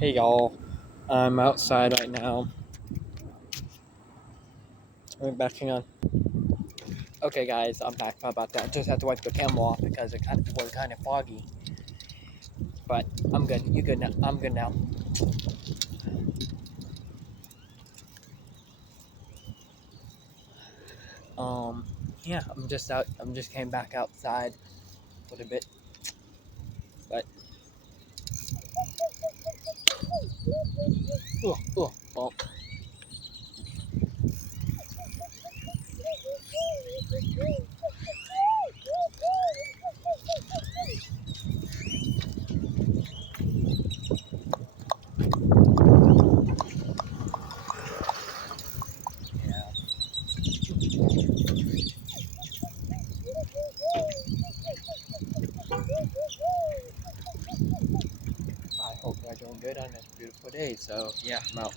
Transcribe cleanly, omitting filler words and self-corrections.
Hey y'all, I'm outside right now. I'm backing on. Okay, guys, I'm back. How about that? Just had to wipe the camera off because it was kind of foggy. But I'm good. You good now? I'm good now. Um, yeah, I'm just out. I'm just came back outside a little bit. But well, yeah. I hope you're doing good on this beautiful day. So yeah, I'm out.